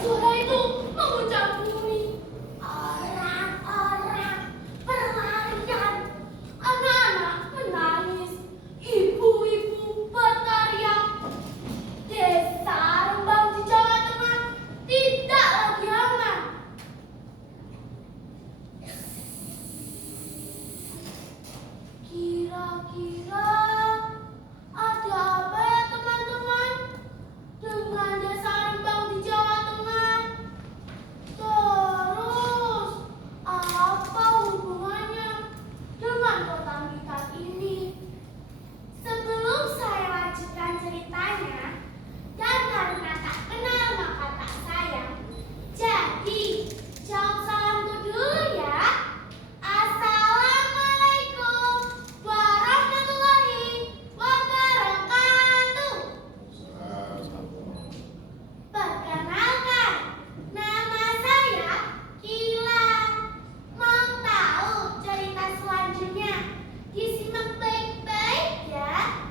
Suara itu mengucap bumi. Orang-orang berlarian. Anak-anak menangis. Ibu-ibu berteriak. Desa Rembang di Jawa Tengah tidak lagi aman. Kira-kira ada apa ya teman-teman dengan desa Rembang di Jawa Tengah? Terus apa hubungannya dengan kota Blitar ini? Sebelum saya lanjutkan ceritanya, dan karena tak kenal maka tak sayang, jadi jawab salamku dulu ya. Assalamualaikum warahmatullahi wabarakatuh. Perkenalkan, nama saya Kila. Mau tahu cerita selanjutnya? Disimak baik-baik ya.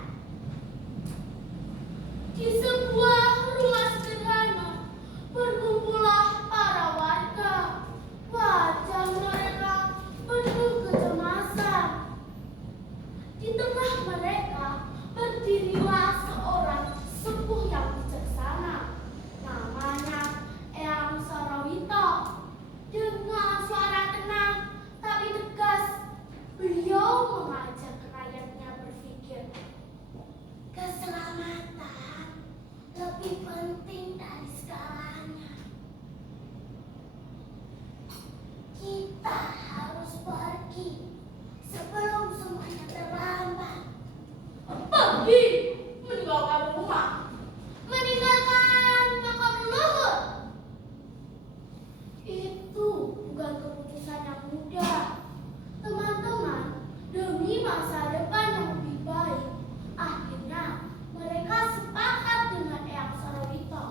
Di sebuah rumah sederhana, berkumpullah para warga. Wajah mereka penuh kecemasan. Di tengah mereka berdirilah seorang sepuh yang bijaksana. Namanya Eyang Sarawito. Dengan suara tenang tapi tegas, beliau mengajak rakyatnya berpikir. Keselamatan lebih penting dari segalanya. Kita harus pergi sebelum semuanya terlambat. Pergi? Meninggalkan rumah? Meninggalkan makam leluhur? Itu bukan keputusan yang mudah. Teman-teman, demi masa depan yang lebih baik, akhirnya mereka sepakat dengan Eyang Sarawito.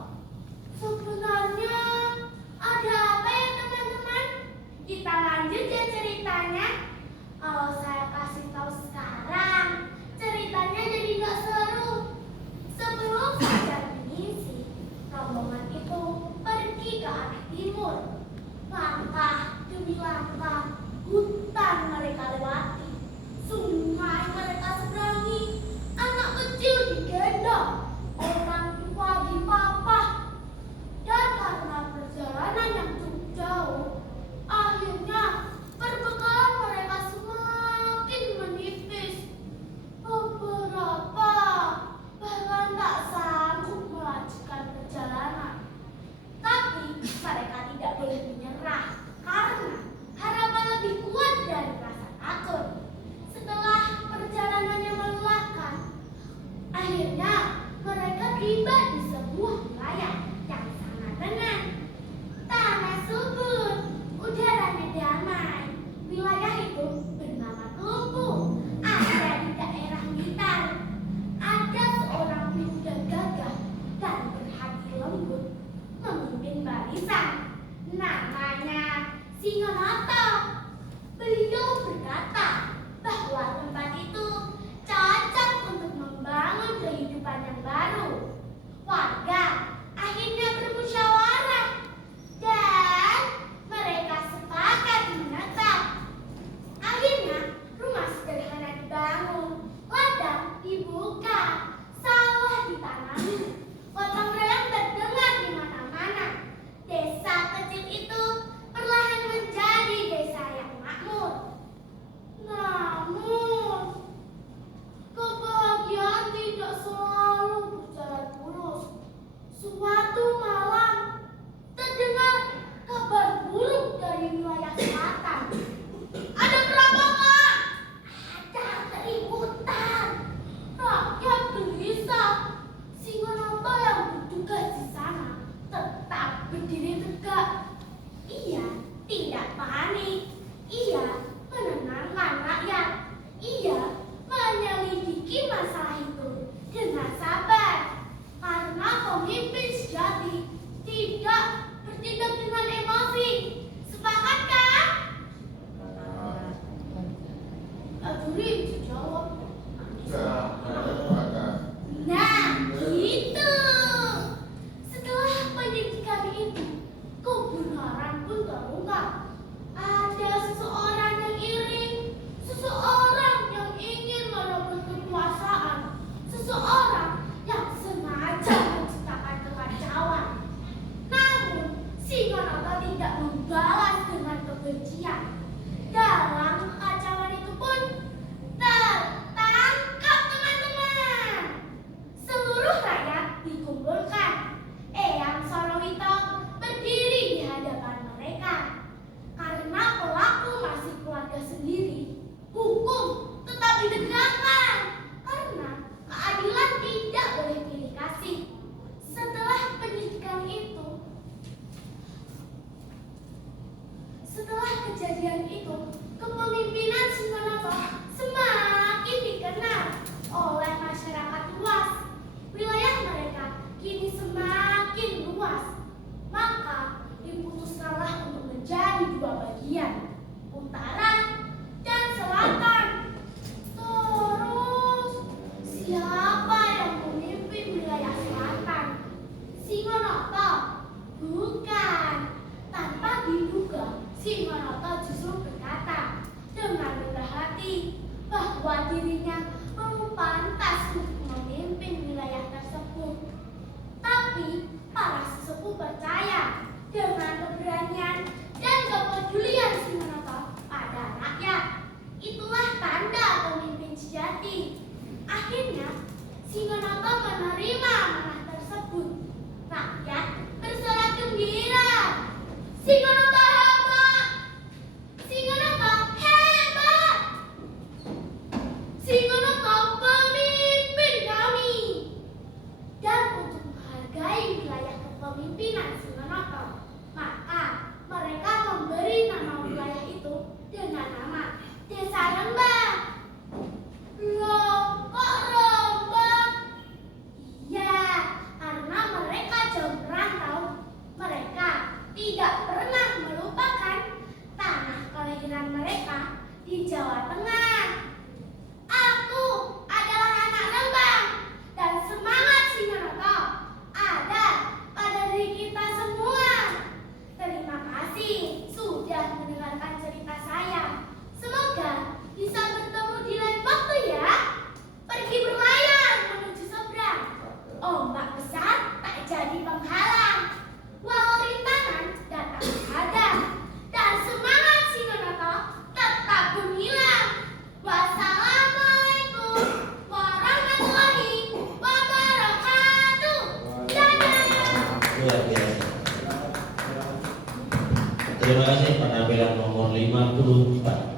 Sebenarnya ada apa ya teman-teman? Kita lanjut ya ceritanya. Kalau saya kasih tahu sekarang, ceritanya jadi nggak seru. Sebelum fajar mengisi, rombongan itu pergi ke arah timur. Langkah demi langkah, hutan mereka lewati, sungai mereka seberangi, anak kecil digendong, orang tua dipapah. Dan karena perjalanan yang cukup jauh, akhirnya perbekalan mereka semakin menipis. Beberapa bahkan tak sanggup melanjutkan perjalanan. Tapi mereka tidak boleh menyerah karena harapan lebih kuat dari rasa takut. Setelah perjalanan yang melelahkan, akhirnya mereka tiba di sebuah wilayah yang sangat tenang. Tanah subur, udaranya damai. Wilayah itu bernama Kelungkung. Ada di daerah Blitar. Ada seorang pemuda gagah dan berhati lembut memimpin barisan. Namanya Singanoto. Beliau berkata bahwa tempat itu cocok untuk membangun kehidupan yang baru. Warga akhirnya bermusyawarah dan mereka sepakat menetap. Akhirnya kepemimpinan Singanoto. Maka mereka memberi nama wilayah itu dengan nama Desa Rembang. Loh, kok Rembang? Iya, karena mereka jauh merantau. Mereka tidak pernah melupakan tanah kelahiran mereka di Jawa Tengah. Aku adalah anak Rembang dan semangat Singanoto ada pada diri kita semua. Terima kasih sudah mendengarkan cerita saya. Semoga bisa bertemu di lain waktu ya. Pergi berlayar menuju seberang. Ombak besar tak jadi penghalang. Walau rintangan datang menghadang. Dan semangat Singanoto tetap gemilang. Wassalamualaikum warahmatullahi wabarakatuh. Dadah. Luar biasa. Terima kasih penampilan nomor 54.